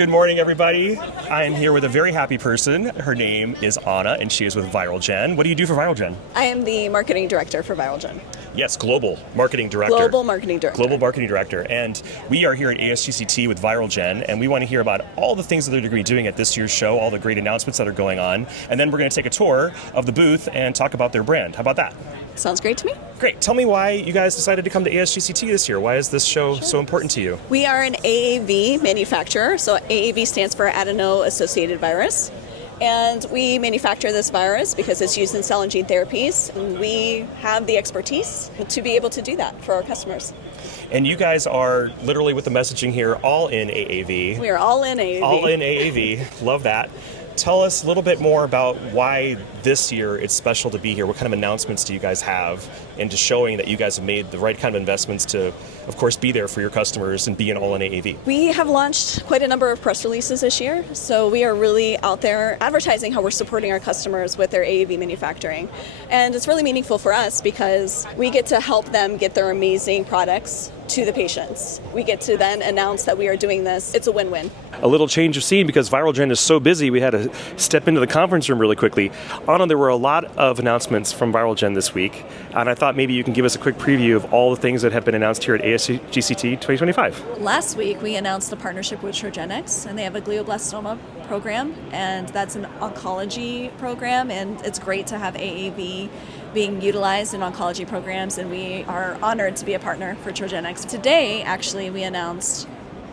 Good morning, everybody. I am here with a very happy person. Her name is Anna, and she is with Viralgen. What do you do for Viralgen? I am the marketing director for Viralgen. Yes, global marketing director. Global marketing director. Global marketing director. And we are here at ASGCT with Viralgen, and we want to hear about all the things that they're going to be doing at this year's show, all the great announcements that are going on. And then we're going to take a tour of the booth and talk about their brand. How about that? Sounds great to me. Great. Tell me why you guys decided to come to ASGCT this year. Why is this show so important to you? We are an AAV manufacturer. So AAV stands for adeno-associated virus. And we manufacture this virus because it's used in cell and gene therapies. And we have the expertise to be able to do that for our customers. And you guys are literally with the messaging here, all in AAV. We are all in AAV. All in AAV. Love that. Tell us a little bit more about why this year it's special to be here. What kind of announcements do you guys have into showing that you guys have made the right kind of investments to, of course, be there for your customers and be an all-in AAV? We have launched quite a number of press releases this year, so we are really out there advertising how we're supporting our customers with their AAV manufacturing. And it's really meaningful for us because we get to help them get their amazing products to the patients. We get to then announce that we are doing this. It's a win-win. A little change of scene because Viralgen is so busy, we had to step into the conference room really quickly. Anna, there were a lot of announcements from Viralgen this week, and I thought maybe you can give us a quick preview of all the things that have been announced here at ASGCT 2025. Last week, we announced a partnership with Viralgen, and they have a glioblastoma program, and that's an oncology program, and it's great to have AAV being utilized in oncology programs, and we are honored to be a partner for Viralgen. Today, actually, we announced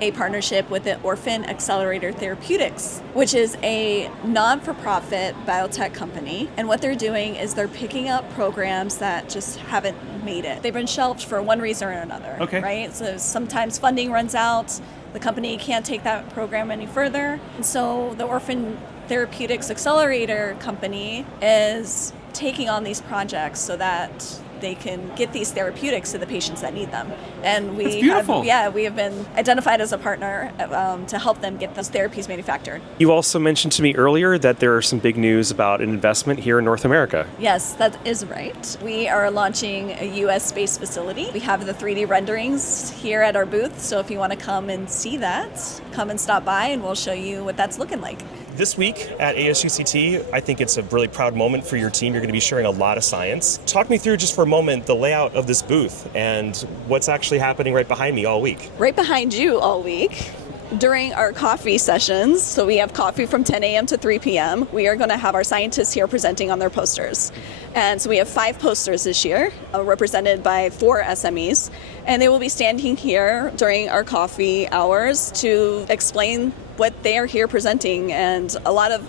a partnership with the Orphan Accelerator Therapeutics, which is a non-for-profit biotech company. And what they're doing is they're picking up programs that just haven't made it. They've been shelved for one reason or another, right? So sometimes funding runs out, the company can't take that program any further. And so the Orphan Therapeutics Accelerator company is taking on these projects so that they can get these therapeutics to the patients that need them. And we have been identified as a partner to help them get those therapies manufactured. You also mentioned to me earlier that there are some big news about an investment here in North America. Yes, that is right. We are launching a US-based facility. We have the 3D renderings here at our booth, so if you want to come and see that, come and stop by and we'll show you what that's looking like. This week at ASGCT, I think it's a really proud moment for your team. You're going to be sharing a lot of science. Talk me through just for a moment the layout of this booth and what's actually happening right behind me all week. Right behind you all week. During our coffee sessions, so we have coffee from 10 a.m. to 3 p.m., we are going to have our scientists here presenting on their posters. And so we have 5 posters this year, represented by 4 SMEs, and they will be standing here during our coffee hours to explain what they are here presenting. And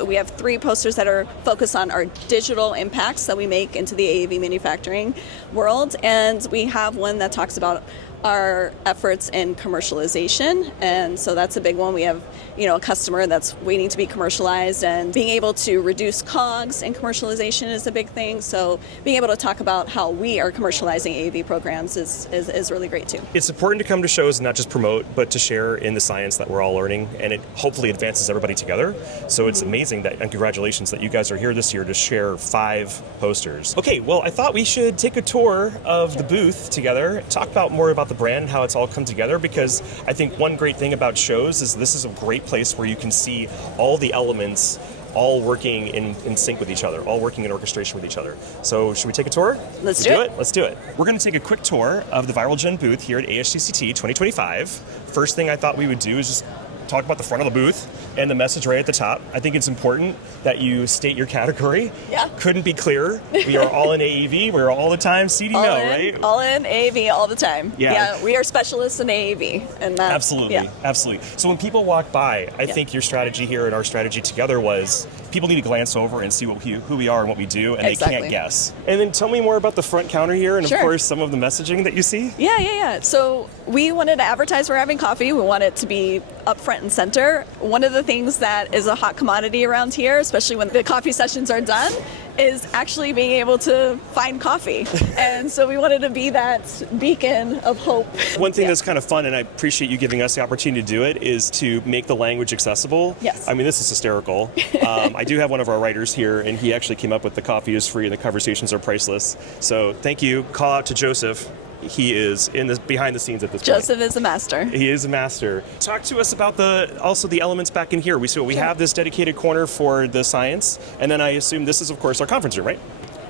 we have 3 posters that are focused on our digital impacts that we make into the AAV manufacturing world, and we have one that talks about our efforts in commercialization, and so that's a big one. We have, a customer that's waiting to be commercialized, and being able to reduce COGS in commercialization is a big thing. So being able to talk about how we are commercializing AAV programs is really great too. It's important to come to shows and not just promote, but to share in the science that we're all learning, and it hopefully advances everybody together. So it's amazing and congratulations that you guys are here this year to share 5 posters. Okay, well, I thought we should take a tour of the booth together, talk about more about the brand and how it's all come together, because I think one great thing about shows is this is a great place where you can see all the elements all working in sync with each other, all working in orchestration with each other. So should we take a tour? Let's do it. Let's do it. We're going to take a quick tour of the Viralgen booth here at ASGCT 2025. First thing I thought we would do is just talk about the front of the booth and the message right at the top. I think it's important that you state your category. Yeah. Couldn't be clearer. We are all in AAV. We're all the time CDMO, right? All in AAV all the time. Yeah. We are specialists in AAV. And that, Absolutely. So when people walk by, I think your strategy here and our strategy together was people need to glance over and see who we are and what we do, and exactly. They can't guess. And then tell me more about the front counter here and, Sure. of course, some of the messaging that you see. Yeah. So we wanted to advertise we're having coffee. We want it to be up front and center. One of the things that is a hot commodity around here, especially when the coffee sessions are done, is actually being able to find coffee. And so we wanted to be that beacon of hope. One thing that's kind of fun, and I appreciate you giving us the opportunity to do it, is to make the language accessible. Yes. I mean, this is hysterical. I do have one of our writers here, and he actually came up with the coffee is free and the conversations are priceless. So thank you. Call out to Joseph. he is behind the scenes at this point. Joseph is the master. He is a master. Talk to us about the elements back in here. We have this dedicated corner for the science, and then I assume this is, of course, our conference room, right?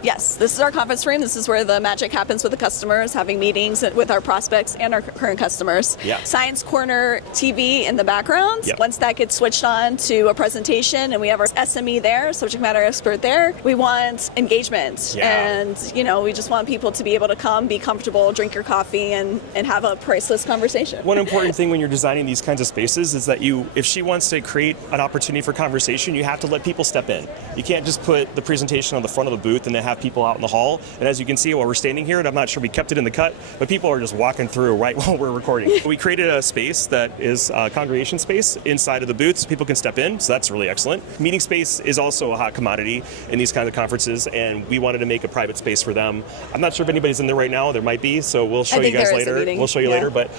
Yes, this is our conference room. This is where the magic happens with the customers, having meetings with our prospects and our current customers. Yeah. Science Corner TV in the background. Yep. Once that gets switched on to a presentation and we have our SME there, subject matter expert there, we want engagement. Yeah. And, we just want people to be able to come, be comfortable, drink your coffee, and have a priceless conversation. One important thing when you're designing these kinds of spaces is that if she wants to create an opportunity for conversation, you have to let people step in. You can't just put the presentation on the front of the booth and then have people out in the hall. And as you can see while we're standing here, and I'm not sure we kept it in the cut, but people are just walking through right while we're recording. We created a space that is a congregation space inside of the booth so people can step in, so that's really excellent. Meeting space is also a hot commodity in these kinds of conferences, and we wanted to make a private space for them. I'm not sure if anybody's in there right now. There might be, so we'll show you guys later. We'll show you later, but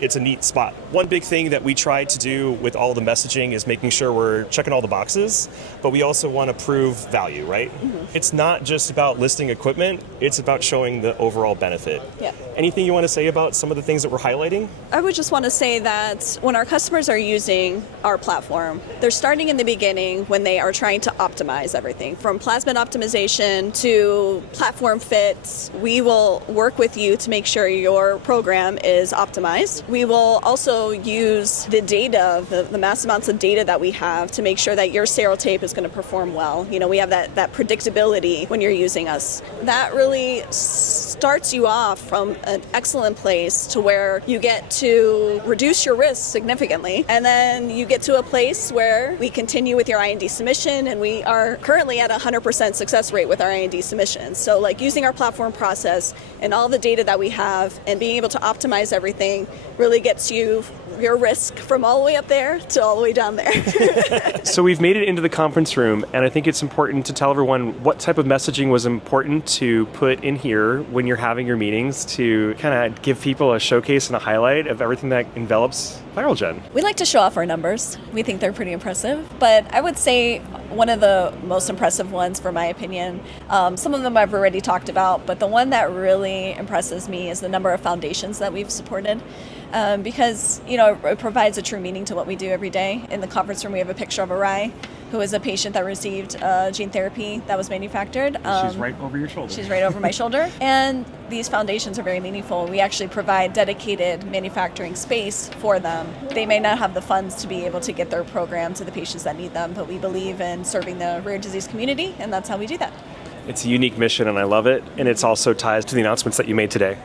it's a neat spot. One big thing that we try to do with all the messaging is making sure we're checking all the boxes, but we also want to prove value, right? Mm-hmm. It's not just about listing equipment, it's about showing the overall benefit. Yeah. Anything you want to say about some of the things that we're highlighting? I would just want to say that when our customers are using our platform, they're starting in the beginning when they are trying to optimize everything. From plasmid optimization to platform fit, we will work with you to make sure your program is optimized. We will also use the data, the mass amounts of data that we have to make sure that your serotape is going to perform well. We have that predictability when you're using us. That really starts you off from an excellent place to where you get to reduce your risk significantly. And then you get to a place where we continue with your IND submission, and we are currently at 100% success rate with our IND submission. So using our platform process and all the data that we have and being able to optimize everything really gets you your risk from all the way up there to all the way down there. So we've made it into the conference room, and I think it's important to tell everyone what type of messaging was important to put in here when you're having your meetings to kind of give people a showcase and a highlight of everything that envelops Viralgen. We like to show off our numbers. We think they're pretty impressive, but I would say one of the most impressive ones, for my opinion, some of them I've already talked about, but the one that really impresses me is the number of foundations that we've supported. Because it provides a true meaning to what we do every day. In the conference room, we have a picture of Arai, who is a patient that received gene therapy that was manufactured. She's right over your shoulder. She's right over my shoulder. And these foundations are very meaningful. We actually provide dedicated manufacturing space for them. They may not have the funds to be able to get their program to the patients that need them, but we believe in serving the rare disease community, and that's how we do that. It's a unique mission, and I love it. And it's also ties to the announcements that you made today.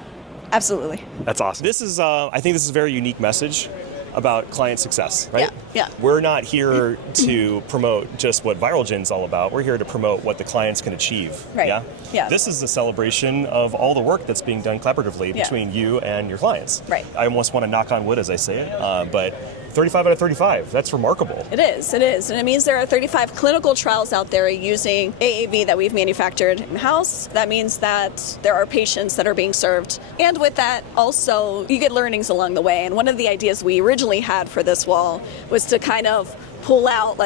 Absolutely. That's awesome. This is, I think this is a very unique message about client success, right? Yeah. We're not here to promote just what Viralgen's all about. We're here to promote what the clients can achieve. Right. Yeah. This is a celebration of all the work that's being done collaboratively between you and your clients. Right. I almost want to knock on wood as I say it, but 35 out of 35, that's remarkable. It is. And it means there are 35 clinical trials out there using AAV that we've manufactured in-house. That means that there are patients that are being served. And with that, also, you get learnings along the way. And one of the ideas we originally had for this wall was to kind of pull out,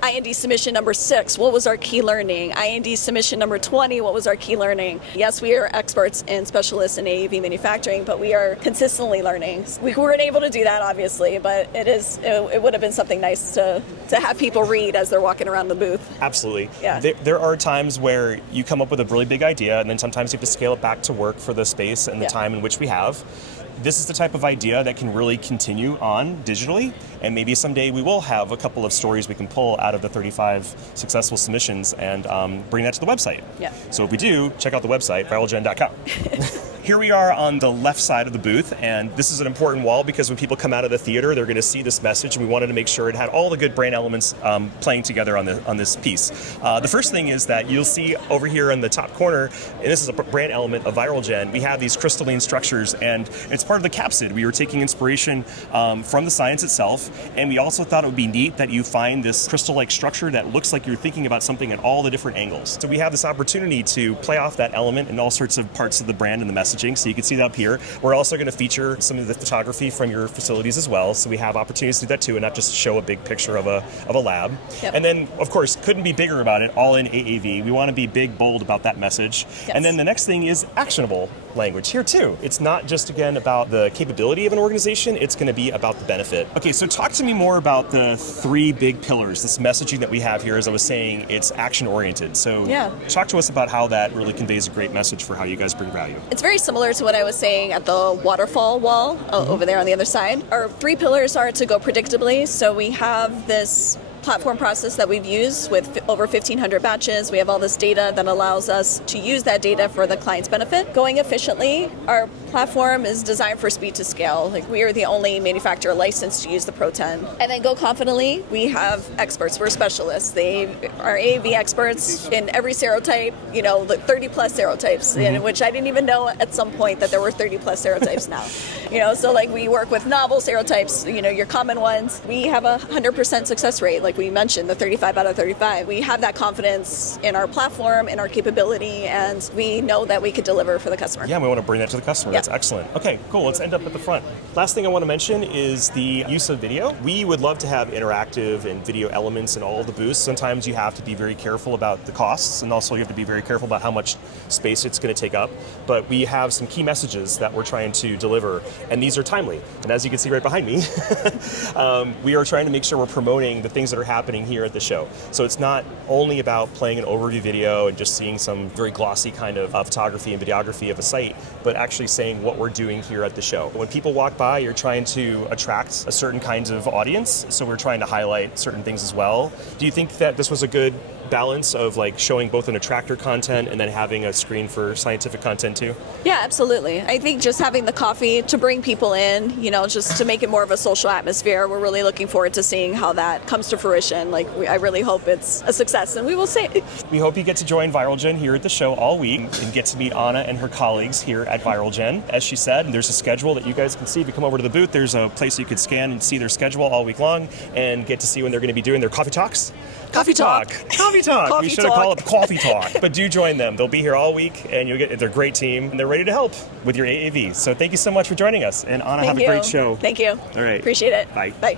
IND submission number 6, what was our key learning? IND submission number 20, what was our key learning? Yes, we are experts and specialists in AAV manufacturing, but we are consistently learning. We weren't able to do that, obviously, but it would have been something nice to have people read as they're walking around the booth. Absolutely. Yeah. There are times where you come up with a really big idea, and then sometimes you have to scale it back to work for the space and the time in which we have. This is the type of idea that can really continue on digitally, and maybe someday we will have a couple of stories we can pull out of the 35 successful submissions and bring that to the website. Yeah. So if we do, check out the website, viralgen.com. Here we are on the left side of the booth, and this is an important wall because when people come out of the theater, they're going to see this message, and we wanted to make sure it had all the good brand elements playing together on this piece. The first thing is that you'll see over here in the top corner, and this is a brand element of Viralgen, we have these crystalline structures, and it's part of the capsid. We were taking inspiration from the science itself, and we also thought it would be neat that you find this crystal-like structure that looks like you're thinking about something at all the different angles. So we have this opportunity to play off that element in all sorts of parts of the brand and the messaging. So you can see that up here. We're also going to feature some of the photography from your facilities as well. So we have opportunities to do that too, and not just show a big picture of a lab. Yep. And then, of course, couldn't be bigger about it, all in AAV. We want to be big, bold about that message. Yes. And then the next thing is actionable. language here too. It's not just, again, about the capability of an organization, it's going to be about the benefit. Okay, so talk to me more about the 3 big pillars. This messaging that we have here, as I was saying, it's action-oriented. So talk to us about how that really conveys a great message for how you guys bring value. It's very similar to what I was saying at the waterfall wall over there on the other side. Our 3 pillars are to go predictably. So we have this platform process that we've used with over 1,500 batches. We have all this data that allows us to use that data for the client's benefit. Going efficiently, our platform is designed for speed to scale. Like, we are the only manufacturer licensed to use the Pro 10. And then go confidently, we have experts. We're specialists. They are AAV experts in every serotype, you know, the 30 plus serotypes, in which I didn't even know at some point that there were 30 plus serotypes now. You know, so like we work with novel serotypes, you know, your common ones. We have a 100% success rate. Like we mentioned, the 35 out of 35. We have that confidence in our platform, in our capability, and we know that we could deliver for the customer. Yeah, we want to bring that to the customer. That's excellent. Okay, cool. Let's end up at the front. Last thing I want to mention is the use of video. We would love to have interactive and video elements in all of the booths. Sometimes you have to be very careful about the costs, and also you have to be very careful about how much space it's going to take up. But we have some key messages that we're trying to deliver, and these are timely. And as you can see right behind me, we are trying to make sure we're promoting the things that are happening here at the show. So it's not only about playing an overview video and just seeing some very glossy kind of photography and videography of a site, but actually saying what we're doing here at the show. When people walk by, you're trying to attract a certain kind of audience, so we're trying to highlight certain things as well. Do you think that this was a good balance of like showing both an attractor content and then having a screen for scientific content too? Yeah, absolutely. I think just having the coffee to bring people in, you know, just to make it more of a social atmosphere, we're really looking forward to seeing how that comes to fruition. Like, I really hope it's a success, and we will see. We hope you get to join Viralgen here at the show all week and get to meet Anna and her colleagues here at Viralgen. As she said, there's a schedule that you guys can see. If you come over to the booth, there's a place you could scan and see their schedule all week long and get to see when they're going to be doing their coffee talks. Coffee talk. We should have called it Coffee Talk. But do join them. They'll be here all week, and they're a great team, and they're ready to help with your AAV. So thank you so much for joining us. And Anna, have a great show. Thank you. All right. Appreciate it. Bye. Bye.